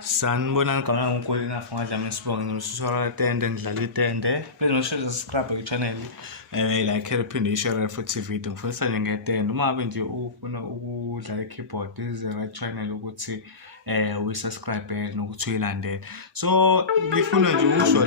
Sanibonani ngicabanga unkulu enough ngadlama isibongo ngimsusora Itende ngidlala Itende bese noshare subscribe channel like uphinde ishare futhi video ngifundisa nje ngeTende uma ngabe nje ufuna ukudlala keyboard is the right channel ukuthi uyisubscribe nokuthi uyilandele. So ngifuna nje ukusho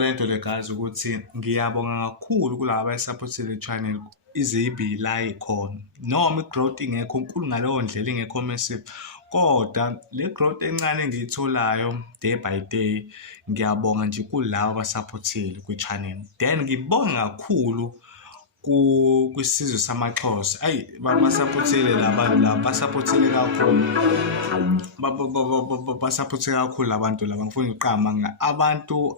lento le guys ukuthi ngiyabonga kakhulu kulabo abayisupport le channel ize ibe la ikhona noma igrowth ingekho nkulu ngaleyo ndlela ingekho massive kodwa le growth encane engiyitholayo day by day ngiyabonga nje kulabo abasupportile ku channel. Then ngibonga kakhulu kwisizwe samaXhosa basupportile labantu laba basupportile kakhulu basupportile kakhulu abantu laba ngifuna uqhama abantu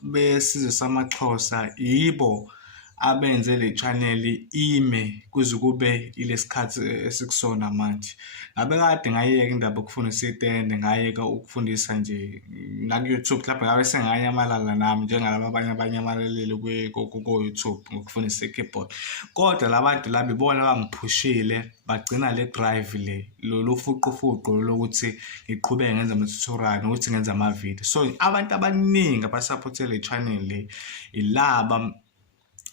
besizwe samaXhosa yibo abenze le channel ime kuze kube ilesikhathi esikusona manje. Ngabe kade ngayeka indaba ukufundisa Itende ngayeka ukufundisa nje la ku YouTube lapho ngabe sengayamalala nami njengalabo abanye amalelele ku YouTube ngokufundisa keyboard. Kodwa labantu laba ibona bangiphushile bagcina le drive le lo fuqu lokuthi ngiqhubeke ngenza ama tutorial ukuthi ngenza ama video. So abantu abaningi abasupportile le channel le ilaba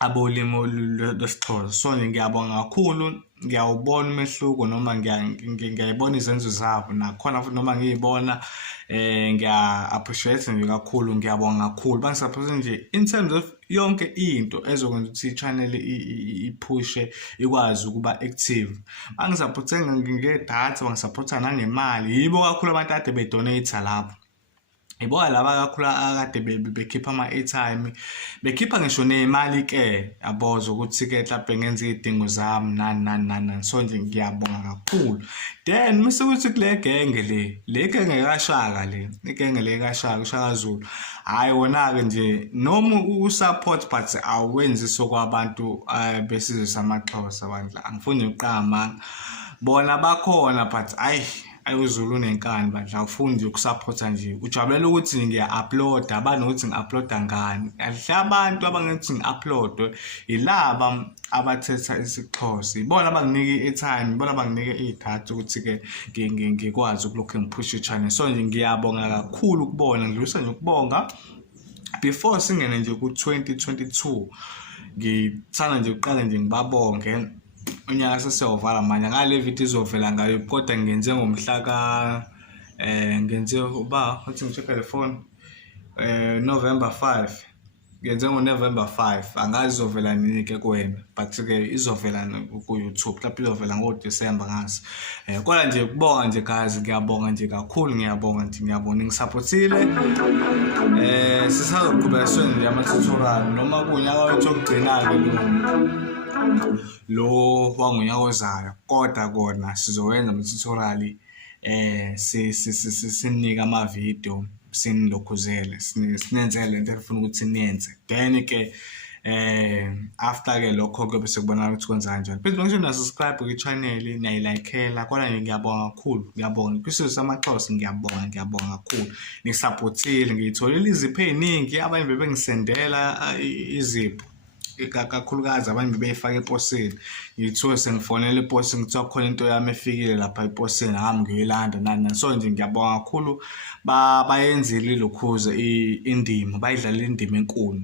abolimo lwesiXhosa. So ngiyabonga kakhulu, ngiyawubona umehluko noma ngiyayibona izenzo zabo nakhona futhi noma ngiyibona ngiya appreciate nje kakhulu, ngiyabonga kakhulu bangisupporta nje in terms of yonke into ezokwenza ukuthi i-channel iphushe ikwazi ukuba active. Bangisupporta ngedatha, bangisupporta nangemali, yibo kakhulu abantu ade bedonate lapho. Iboya laba kakhulu akade bekhipha ama-airtime bekhipha ngisho nemali ke yaboza ukuthi ke mhlawumbe ngenze izidingo zami nani. So nje ngiyabonga kakhulu. Then mase kuthi kule genge le genge kaShaka igenge le kaShaka uShaka Zulu hayi wona ke nje noma usupport but awenzi sokwabantu besizwe samaXhosa bandla angifuni uqhama bona bakhona but ayuzulu nenkani bandla awufuni nje ukusupporta nje ujabulela ukuthi ngiya-upload abanokuthi ngi-uploada ngani. Abantu abangethi ngi-upload ilaba abathetha isiXhosa, ibona abanginike i-airtime, ibona abanginike idatha ukuthi ke ngikwazi ukulokhu ngiphusha i-channel. So nje ngiyabonga kakhulu ukubona, ngidlulisa nje ukubonga before singene nje ku-2022 ngithanda nje uqala nje ngibabonge unyaka sesiyovala manje ngale video izovela ngayo kodwa ngenze ngomhla ka ngenze uba uthi ngicheck the phone November 5 ngenze ngoNovember 5 angazi izovela nini ke kuwena but ke izovela ku YouTube lapho izovela ngoDecember ngazi. Kodwa nje kubonga nje guys, ngiyabonga nje kakhulu, ngiyabonga ngisupportile sisazoqhubeka senze ama tutorial noma kunyaka wethu okugcina ke lo wangunyaka ozayo kodwa kona sizowenza ama tutorial sinika ama video sinilokhuzele sinenzele into efuna ukuthi niyenze. Then ke after ke lokho ke bese kubonakala ukuthi kwenza kanjani. Please make sure na subscribe ku channel nayilikela kodwa nje ngiyabonga kakhulu, ngiyabonga kwisizwe samaXhosa, ngiyabonga kakhulu nisupportile. Ngiyitholile izipho eziningi, abanye bebengisendela izipho kakhulukazi abanye bebeyifaka eposini, ngithiwe sengifonela eposini ngithiwa khona into yami efikile lapha eposini hami ngiyilanda nani. So nje ngiyabonga kakhulu bayenzile lokhuze indima, bayidlala indima enkulu.